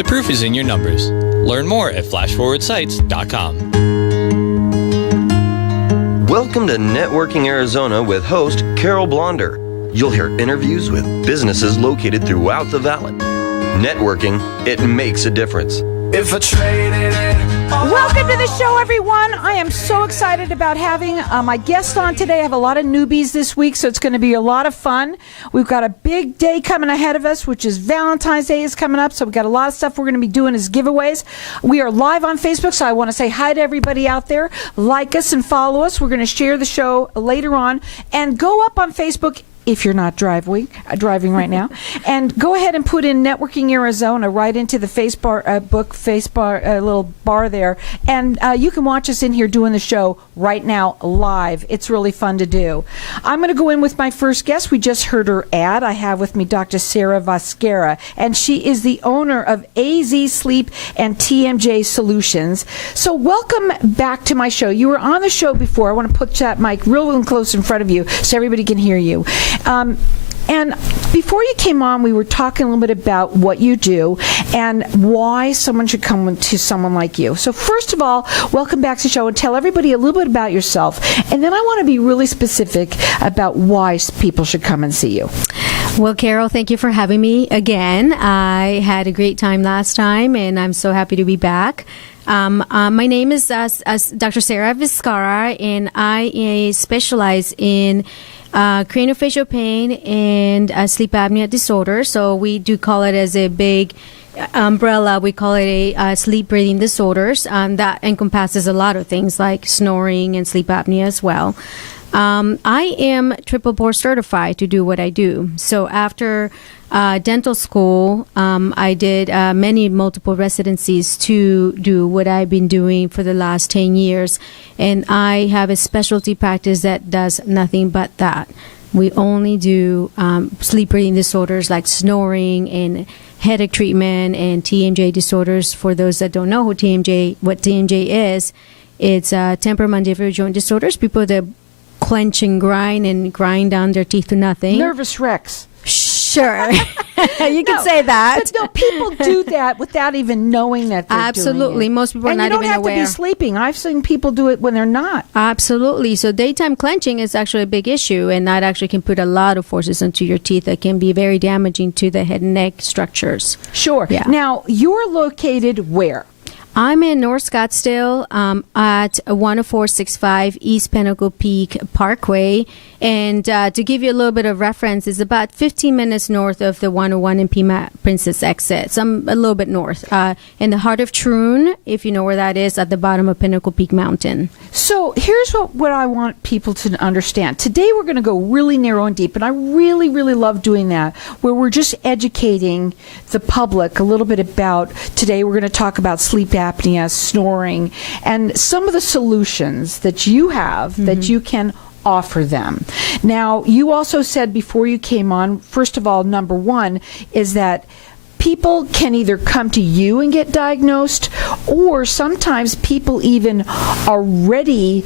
The proof is in your numbers. Learn more at flashforwardsites.com. Welcome to Networking Arizona with host Carol Blonder. You'll hear interviews with businesses located throughout the valley. Networking, it makes a difference. If I traded it all. Welcome to the show, everyone. I am so excited about having my guest on today. I have a lot of newbies this week, so it's going to be a lot of fun. We've got a big day coming ahead of us, which is Valentine's Day is coming up, so we've got a lot of stuff we're going to be doing as giveaways. We are live on Facebook, so I want to say hi to everybody out there. Like us and follow us. We're going to share the show later on. And go up on Facebook if you're not driving right now, and go ahead and put in Networking Arizona right into the Facebook little bar there, and you can watch us in here doing the show right now live. It's really fun to do. I'm going to go in with my first guest. We just heard her ad. I have with me Dr. Sarah Vasquera, and she is the owner of AZ Sleep and TMJ Solutions. So welcome back to my show. You were on the show before. I want to put that mic real close in front of you so everybody can hear you. And before you came on, we were talking a little bit about what you do and why someone should come to someone like you. So first of all, welcome back to the show, and tell everybody a little bit about yourself. And then I want to be really specific about why people should come and see you. Well, Carol, thank you for having me again. I had a great time last time, and I'm so happy to be back. My name is Dr. Sarah Vizcara, and I specialize in craniofacial pain and sleep apnea disorder. So we do call it as a big umbrella. We call it a sleep breathing disorders. That encompasses a lot of things like snoring and sleep apnea as well. I am triple board certified to do what I do. So after dental school, I did multiple residencies to do what I've been doing for the last 10 years. And I have a specialty practice that does nothing but that. We only do sleep breathing disorders like snoring and headache treatment and TMJ disorders. For those that don't know what TMJ is, it's temporomandibular joint disorders. People that clench and grind down their teeth to nothing. Nervous wrecks. Sure. You can say that. But no, people do that without even knowing that they're Absolutely. doing it. Most people are not even aware. And you don't have to be sleeping. I've seen people do it when they're not. Absolutely. So daytime clenching is actually a big issue, and that actually can put a lot of forces into your teeth that can be very damaging to the head and neck structures. Sure. Yeah. Now, you're located where? I'm in North Scottsdale at 10465 East Pinnacle Peak Parkway. And to give you a little bit of reference, it's about 15 minutes north of the 101 and Pima Princess exit. So I'm a little bit north. In the heart of Troon, if you know where that is, at the bottom of Pinnacle Peak Mountain. So here's what I want people to understand. Today we're going to go really narrow and deep, and I really, really love doing that, where we're just educating the public a little bit about, today we're going to talk about sleep apnea, snoring, and some of the solutions that you have that you can offer them. Now, you also said before you came on, first of all, number one is that people can either come to you and get diagnosed, or sometimes people even already,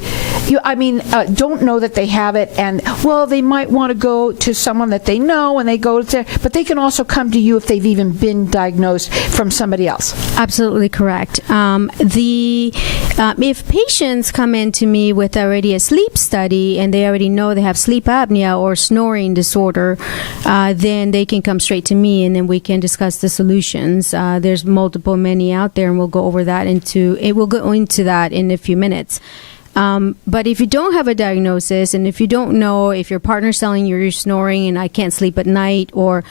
don't know that they have it, and, well, they might want to go to someone that they know, and they go to, but they can also come to you if they've even been diagnosed from somebody else. Absolutely correct. If patients come in to me with already a sleep study and they already know they have sleep apnea or snoring disorder, then they can come straight to me, and then we can discuss the solutions. There's many out there, and we'll go that in a few minutes. But if you don't have a diagnosis, and if you don't know if your partner's telling you you're snoring and I can't sleep at night, or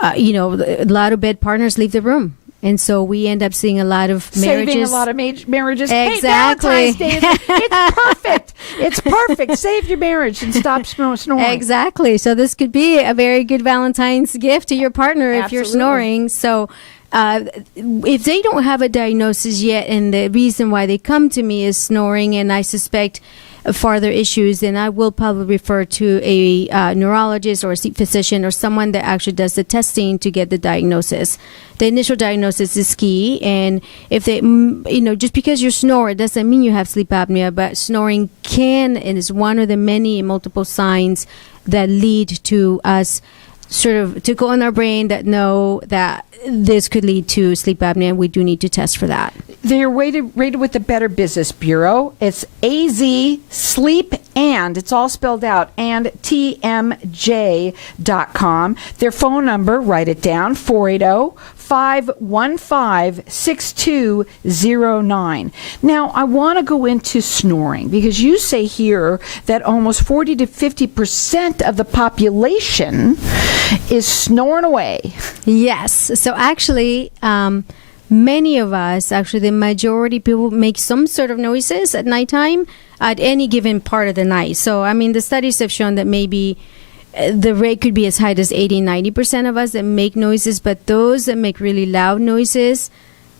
a lot of bed partners leave the room. And so we end up seeing a lot of marriages. Saving a lot of marriages. Exactly. Hey, Valentine's Day, it's perfect. It's perfect. Save your marriage and stop snoring. Exactly. So this could be a very good Valentine's gift to your partner if you're snoring. So if they don't have a diagnosis yet, and the reason why they come to me is snoring, and I suspect farther issues, then I will probably refer to a neurologist or a sleep physician or someone that actually does the testing to get the diagnosis. The initial diagnosis is key, and if they, just because you snore, it doesn't mean you have sleep apnea, but snoring can and is one of the many multiple signs that lead to us sort of tickle in our brain that know that this could lead to sleep apnea, and we do need to test for that. They're rated with the Better Business Bureau. It's AZ Sleep and, it's all spelled out, and TMJ.com. Their phone number, write it down, 480-515-6209. Now, I want to go into snoring because you say here that almost 40 to 50% of the population is snoring away. Yes. So actually, many of us, actually the majority people make some sort of noises at nighttime at any given part of the night. So, I mean, the studies have shown that maybe the rate could be as high as 80-90% of us that make noises, but those that make really loud noises,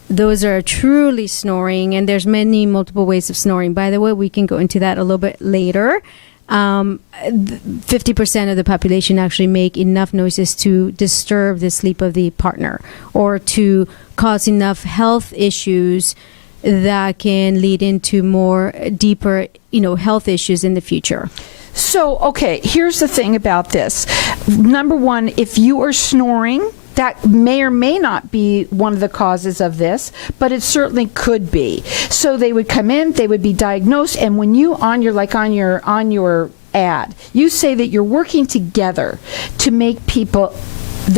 those are truly snoring, and there's multiple ways of snoring. By the way, we can go into that a little bit later. 50% of the population actually make enough noises to disturb the sleep of the partner or to cause enough health issues that can lead into more deeper, health issues in the future. So, okay, here's the thing about this. Number one, if you are snoring, that may or may not be one of the causes of this, but it certainly could be. So they would come in, they would be diagnosed, and when you on your ad, you say that you're working together to make people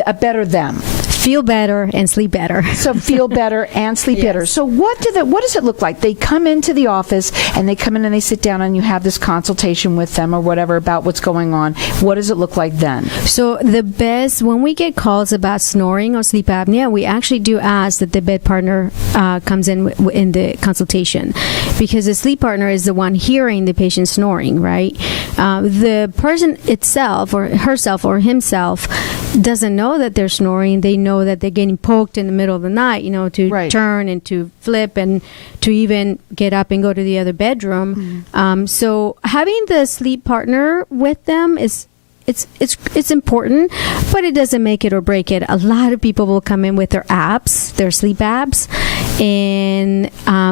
a better them. Feel better and sleep better. So feel better and sleep Yes. better. So what does it look like? They come into the office and they come in and they sit down and you have this consultation with them or whatever about what's going on. What does it look like then? So when we get calls about snoring or sleep apnea, we actually do ask that the bed partner comes in in the consultation, because the sleep partner is the one hearing the patient snoring, right? The person itself or herself or himself doesn't know that they're snoring. They know that they're getting poked in the middle of the night, to Right. turn and to flip and to even get up and go to the other bedroom. So having the sleep partner with them is it's important, but it doesn't make it or break it. A lot of people will come in with their apps, their sleep apps, and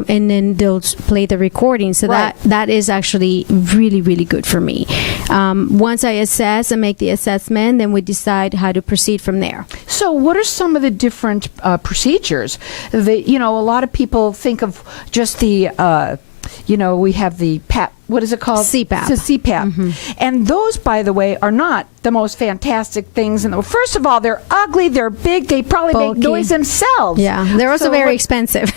then they'll play the recording. So Right. that is actually really, really good for me. Once I assess and make the assessment, then we decide how to proceed from there. So what are some of the different procedures? A lot of people think of just the, we have the PAP. What is it called? CPAP. It's a CPAP. And those, by the way, are not the most fantastic things in the world. First of all, they're ugly, they're big, they probably Bulky. make noise themselves. Yeah, they're also So very what- expensive.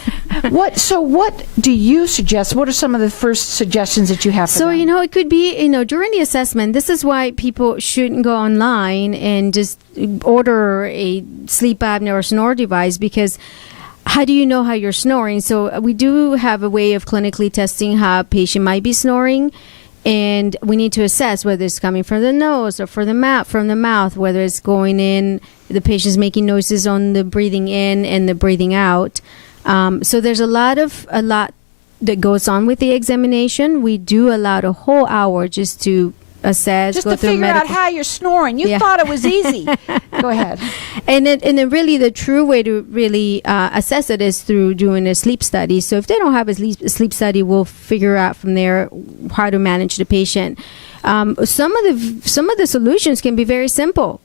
What do you suggest? What are some of the first suggestions that you have for So, them? it could be, during the assessment, this is why people shouldn't go online and just order a sleep apnea or snore device, because how do you know how you're snoring? So we do have a way of clinically testing how a patient might be snoring, and we need to assess whether it's coming from the nose or from the mouth, whether it's going in, the patient's making noises on the breathing in and the breathing out. So there's a lot that goes on with the examination. We do allow a whole hour just to assess, just go to through figure out medical. how you're snoring. You Yeah. thought it was easy. Go ahead. And then really the true way to really assess it is through doing a sleep study. So if they don't have a sleep study, we'll figure out from there how to manage the patient. Some of the solutions can be very simple.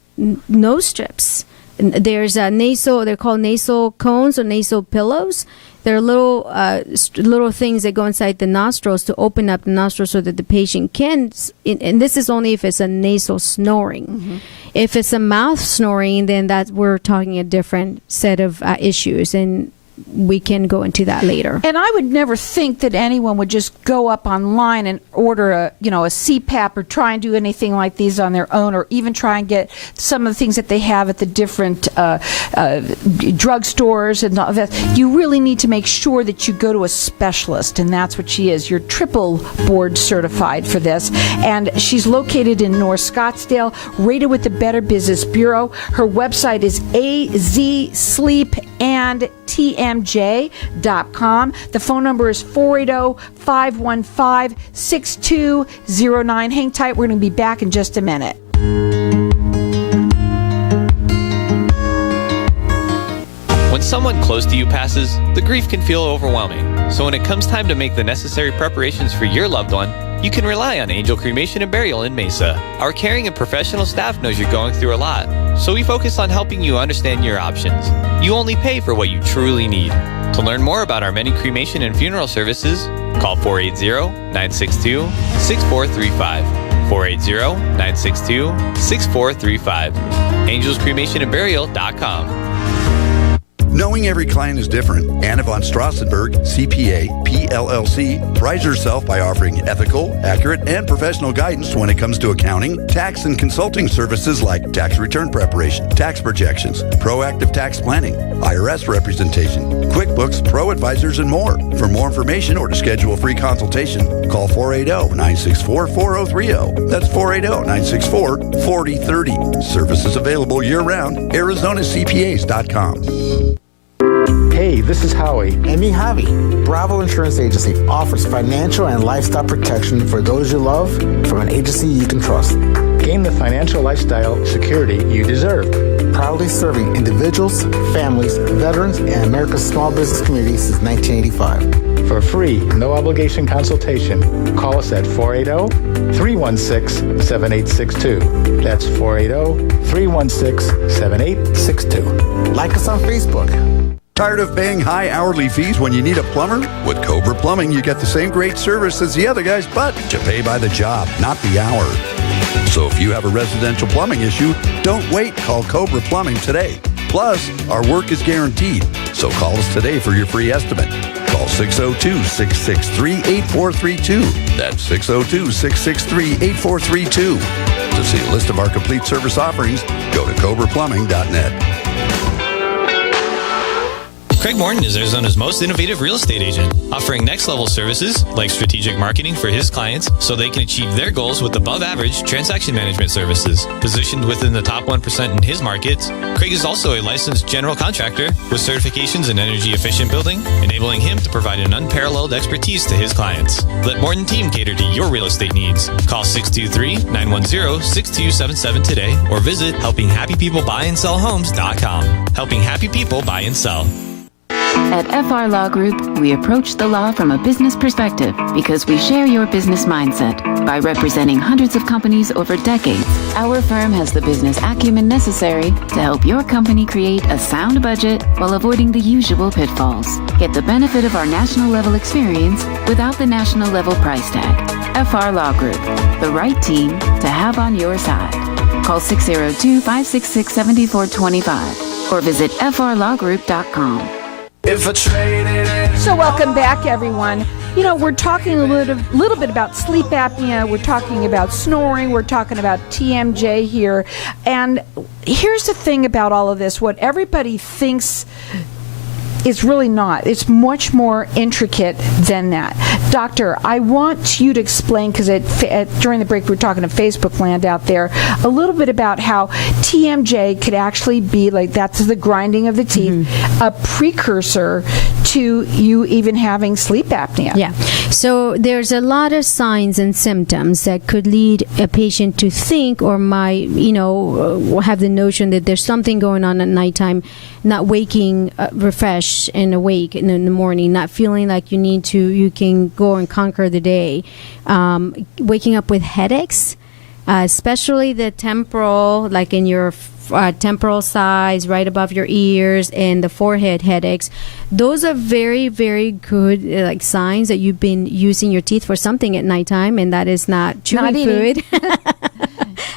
Nose strips. There's they're called nasal cones or nasal pillows. They're little things that go inside the nostrils to open up the nostrils so that the patient can, and this is only if it's a nasal snoring. If it's a mouth snoring, then we're talking a different set of issues, and we can go into that later. And I would never think that anyone would just go up online and order a CPAP or try and do anything like these on their own, or even try and get some of the things that they have at the different drugstores and all that. You really need to make sure that you go to a specialist, and that's what she is. You're triple board certified for this, and she's located in North Scottsdale, rated with the Better Business Bureau. Her website is azsleepandtmj.com. The phone number is 480-515-6209. Hang tight. We're going to be back in just a minute. When someone close to you passes, the grief can feel overwhelming. So when it comes time to make the necessary preparations for your loved one, you can rely on Angel Cremation and Burial in Mesa. Our caring and professional staff knows you're going through a lot, so we focus on helping you understand your options. You only pay for what you truly need. To learn more about our many cremation and funeral services, call 480-962-6435. 480-962-6435. AngelsCremationandBurial.com. Knowing every client is different, Anna von Strassenberg, CPA, PLLC, prides herself by offering ethical, accurate, and professional guidance when it comes to accounting, tax, and consulting services like tax return preparation, tax projections, proactive tax planning, IRS representation, QuickBooks, Pro Advisors, and more. For more information or to schedule a free consultation, call 480-964-4030. That's 480-964-4030. Services available year-round. ArizonaCPAs.com. Hey, this is Howie. And me, Javi. Bravo Insurance Agency offers financial and lifestyle protection for those you love from an agency you can trust. Gain the financial lifestyle security you deserve. Proudly serving individuals, families, veterans, and America's small business community since 1985. For free, no obligation consultation, call us at 480-316-7862. That's 480-316-7862. Like us on Facebook. Tired of paying high hourly fees when you need a plumber? With Cobra Plumbing, you get the same great service as the other guys, but you pay by the job, not the hour. So if you have a residential plumbing issue, don't wait. Call Cobra Plumbing today. Plus, our work is guaranteed. So call us today for your free estimate. Call 602-663-8432. That's 602-663-8432. To see a list of our complete service offerings, go to cobraplumbing.net. Craig Morton is Arizona's most innovative real estate agent, offering next-level services like strategic marketing for his clients so they can achieve their goals with above-average transaction management services. Positioned within the top 1% in his markets, Craig is also a licensed general contractor with certifications in energy-efficient building, enabling him to provide an unparalleled expertise to his clients. Let Morton Team cater to your real estate needs. Call 623-910-6277 today or visit helpinghappypeoplebuyandsellhomes.com. Helping happy people buy and sell. At FR Law Group, we approach the law from a business perspective because we share your business mindset. By representing hundreds of companies over decades, our firm has the business acumen necessary to help your company create a sound budget while avoiding the usual pitfalls. Get the benefit of our national level experience without the national level price tag. FR Law Group, the right team to have on your side. Call 602-566-7425 or visit frlawgroup.com. So welcome back, everyone. You know, we're talking a little bit about sleep apnea. We're talking about snoring. We're talking about TMJ here. And here's the thing about all of this. What everybody thinks is really not. It's much more intricate than that. Doctor, I want you to explain, because during the break we were talking to Facebook land out there, a little bit about how TMJ could actually be, like, that's the grinding of the teeth, a precursor to you even having sleep apnea. Yeah. So there's a lot of signs and symptoms that could lead a patient to think or might, have the notion that there's something going on at nighttime, not waking refreshed and awake in the morning, not feeling like you can go and conquer the day, waking up with headaches, especially the temporal, like in your temporal sides, right above your ears, and the forehead headaches. Those are very, very good signs that you've been using your teeth for something at nighttime, and that is not chewing food.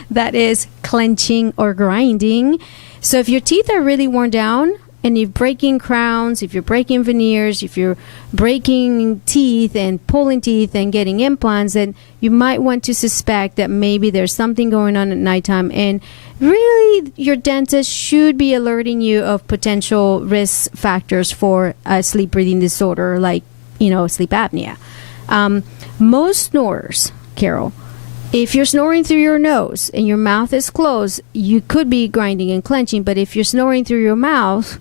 That is clenching or grinding. So if your teeth are really worn down, and you're breaking crowns, if you're breaking veneers, if you're breaking teeth and pulling teeth and getting implants, then you might want to suspect that maybe there's something going on at nighttime. And really, your dentist should be alerting you of potential risk factors for a sleep breathing disorder like, sleep apnea. Most snorers, Carol, if you're snoring through your nose and your mouth is closed, you could be grinding and clenching. But if you're snoring through your mouth,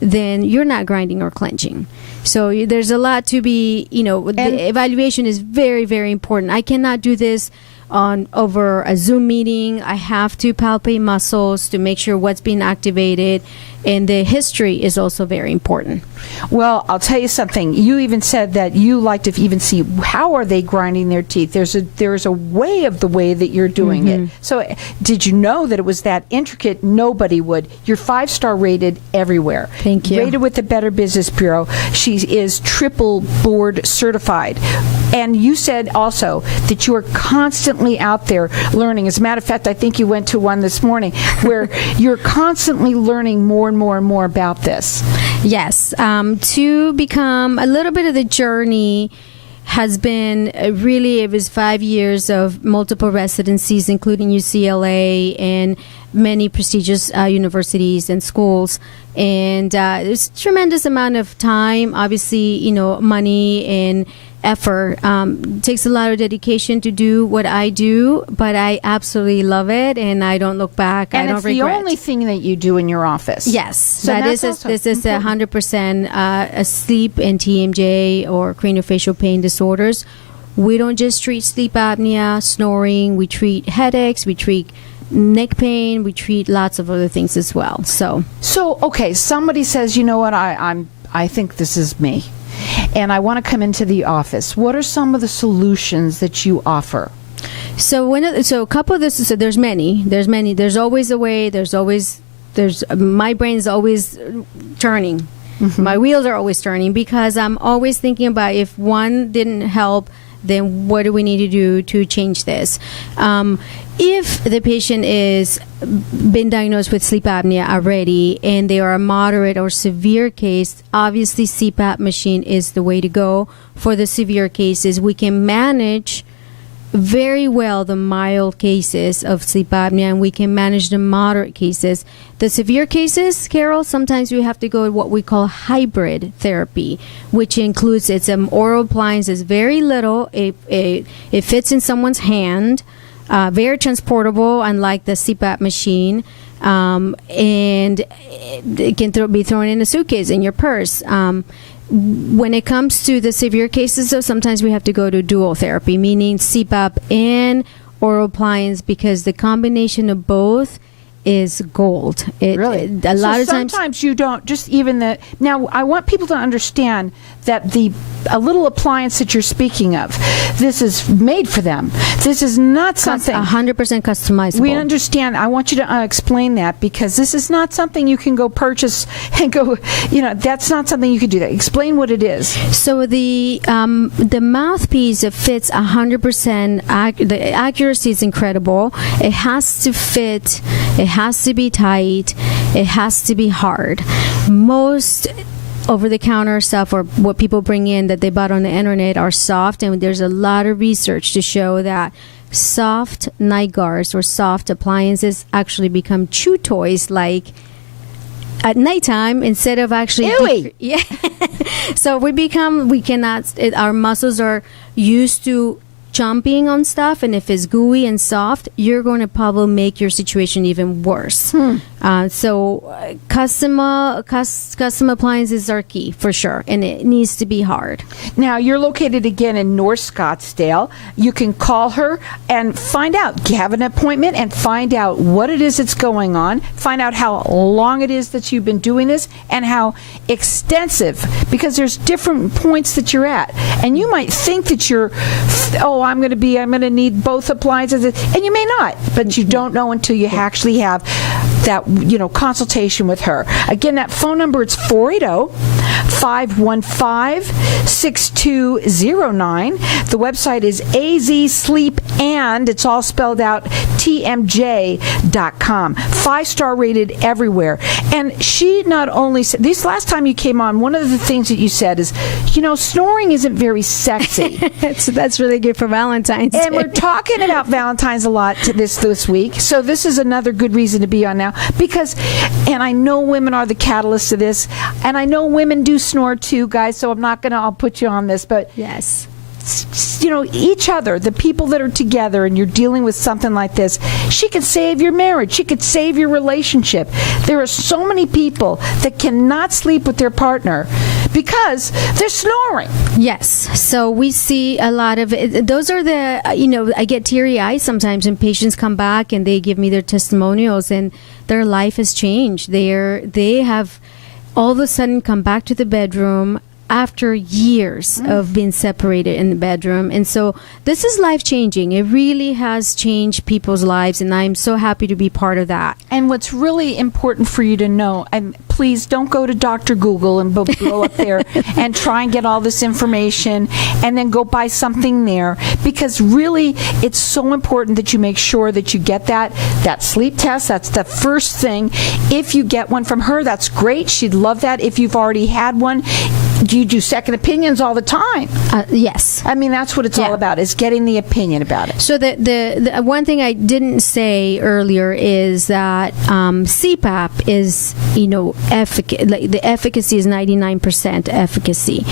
then you're not grinding or clenching. So there's a lot to be, the evaluation is very, very important. I cannot do this over a Zoom meeting. I have to palpate muscles to make sure what's being activated. and the history is also very important. Well, I'll tell you something. You even said that you like to even see how are they grinding their teeth. There's a way of the way that you're doing it. So did you know that it was that intricate? Nobody would. You're 5-star rated everywhere. Thank you. Rated with the Better Business Bureau. She is triple board certified. And you said also that you are constantly out there learning. As a matter of fact, I think you went to one this morning where you're constantly learning more and more and more about this. Yes. To become a little bit of the journey has been it was 5 years of multiple residencies, including UCLA and many prestigious universities and schools. And there's a tremendous amount of time, obviously, money and effort. It takes a lot of dedication to do what I do, but I absolutely love it, and I don't look back. And I don't it's regret. the only thing that you do in your office. Yes, So this is 100% a sleep and TMJ or craniofacial pain disorders. We don't just treat sleep apnea, snoring. We treat headaches. We treat neck pain. We treat lots of other things as well. So okay, somebody says, you know what, I think this is me, and I want to come into the office. What are some of the solutions that you offer? So a couple of this. So there's many. There's always a way. My brain's always turning. My wheels are always turning because I'm always thinking about if one didn't help, then what do we need to do to change this? If the patient is been diagnosed with sleep apnea already and they are a moderate or severe case, obviously CPAP machine is the way to go. For the severe cases, we can manage very well the mild cases of sleep apnea, and we can manage the moderate cases. The severe cases, Carol, sometimes we have to go with what we call hybrid therapy, which includes it's an oral appliance. It's very little. It fits in someone's hand, very transportable, unlike the CPAP machine, and it can be thrown in a suitcase, in your purse. When it comes to the severe cases, though, sometimes we have to go to dual therapy, meaning CPAP and oral appliance, because the combination of both is gold. Really? A lot of times. Sometimes you don't, just even the. Now, I want people to understand that a little appliance that you're speaking of, this is made for them. This is not something. 100% customizable. We understand. I want you to explain that, because this is not something you can go purchase and go, that's not something you can do that. Explain what it is. So the mouthpiece, it fits 100%. The accuracy is incredible. It has to fit. It has to be tight. It has to be hard. Most over-the-counter stuff, or what people bring in that they bought on the internet, are soft, and there's a lot of research to show that soft night guards or soft appliances actually become chew toys, like at nighttime, instead of actually So our muscles are used to chomping on stuff, and if it's gooey and soft, you're going to probably make your situation even worse. So custom appliances are key for sure, and it needs to be hard. Now, you're located again in North Scottsdale. You can call her and find out, have an appointment and find out what it is that's going on, find out how long it is that you've been doing this and how extensive, because there's different points that you're at. And you might think that I'm going to need both appliances, and you may not, but you don't know until you actually have that consultation with her. Again, that phone number, it's 480-515-6209. The website is AZ Sleep, and it's all spelled out, TMJ.com. 5-star rated everywhere. And she not only said, this last time you came on, one of the things that you said is, snoring isn't very sexy. That's really good for Valentine's Day. And we're talking about Valentine's a lot this week, so this is another good reason to be on now, because, and I know women are the catalyst of this, and I know women do snore too, guys, so I'll put you on this, but yes, each other, the people that are together, and you're dealing with something like this, she could save your marriage. She could save your relationship. There are so many people that cannot sleep with their partner because they're snoring. Yes. So we see a lot of it. Those are I get teary eyes sometimes when patients come back and they give me their testimonials and their life has changed. They have all of a sudden come back to the bedroom after years of being separated in the bedroom. And so this is life-changing. It really has changed people's lives, and I'm so happy to be part of that. And what's really important for you to know, and please don't go to Dr. Google and go up there and try and get all this information and then go buy something there, because really it's so important that you make sure that you get that sleep test. That's the first thing. If you get one from her, that's great. She'd love that. If you've already had one, do you do second opinions all the time? Yes. I mean, that's what it's all about, is getting the opinion about it. So the one thing I didn't say earlier is that CPAP is, the efficacy is 99% efficacy.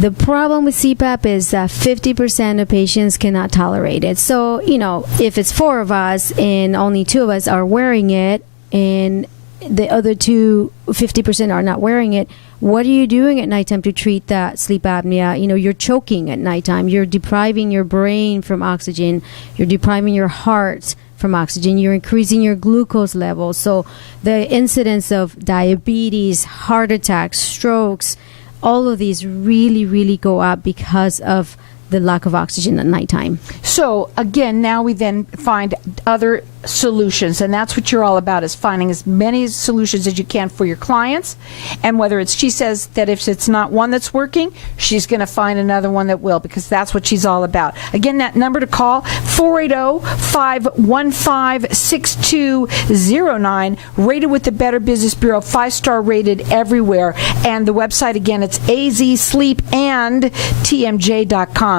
The problem with CPAP is that 50% of patients cannot tolerate it. So, if it's 4 of us and only 2 of us are wearing it and the other 50% are not wearing it, what are you doing at nighttime to treat that sleep apnea? You're choking at nighttime. You're depriving your brain from oxygen. You're depriving your heart from oxygen. You're increasing your glucose levels. So the incidence of diabetes, heart attacks, strokes, all of these really, really go up because of the lack of oxygen at nighttime. So again, now we then find other solutions, and that's what you're all about, is finding as many solutions as you can for your clients. And whether it's, she says that if it's not one that's working, she's going to find another one that will, because that's what she's all about. Again, that number to call, 480-515-6209, rated with the Better Business Bureau, 5-star rated everywhere. And the website, again, it's azsleepandtmj.com.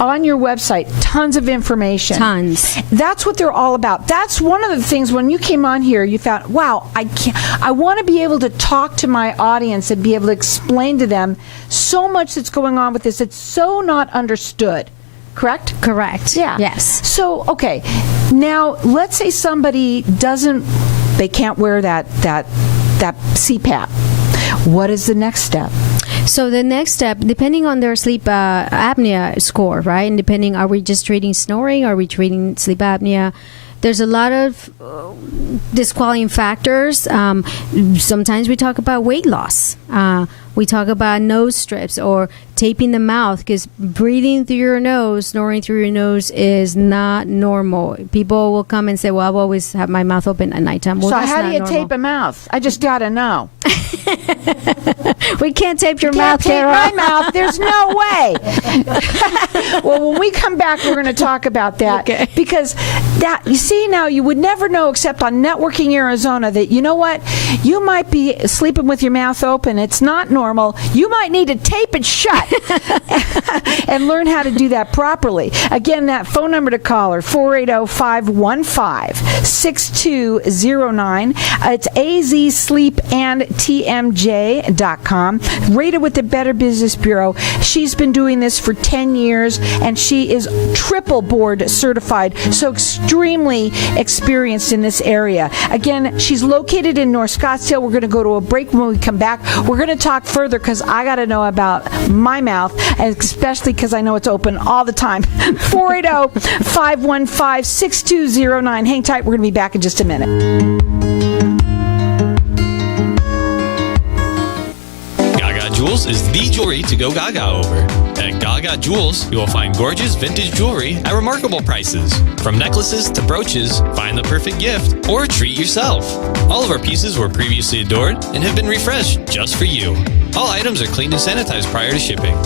On your website, tons of information. Tons. That's what they're all about. That's one of the things, when you came on here, you thought, wow, I want to be able to talk to my audience and be able to explain to them so much that's going on with this. It's so not understood. Correct? Correct. Yeah. Yes. So, okay. Now, let's say somebody they can't wear that CPAP. What is the next step? So the next step, depending on their sleep apnea score, right? And depending, are we just treating snoring? Are we treating sleep apnea? There's a lot of disqualifying factors. Sometimes we talk about weight loss. We talk about nose strips or taping the mouth, because breathing through your nose, snoring through your nose is not normal. People will come and say, well, I've always had my mouth open at nighttime. Well, so that's how not do you normal. tape a mouth? I just got to know. We can't tape your Can't mouth, tape Carol. my mouth. There's no way. Well, when we come back, we're going to talk about that. Okay. Because that, you see, now you would never know, except on Networking Arizona, that, you know what? You might be sleeping with your mouth open. It's not normal. You might need to tape it shut and learn how to do that properly. Again, that phone number to call her, 480-515-6209. It's azsleepandtmj.com. Rated with the Better Business Bureau. She's been doing this for 10 years, and she is triple board certified, so extremely experienced in this area. Again, she's located in North Scottsdale. We're going to go to a break. When we come back, we're going to talk further, because I got to know about my mouth, and especially because I know it's open all the time. 480-515-6209. Hang tight. We're going to be back in just a minute. Gaga Jewels is the jewelry to go gaga over. At Gaga Jewels, you will find gorgeous vintage jewelry at remarkable prices. From necklaces to brooches, find the perfect gift or treat yourself. All of our pieces were previously adored and have been refreshed just for you. All items are cleaned and sanitized prior to shipping.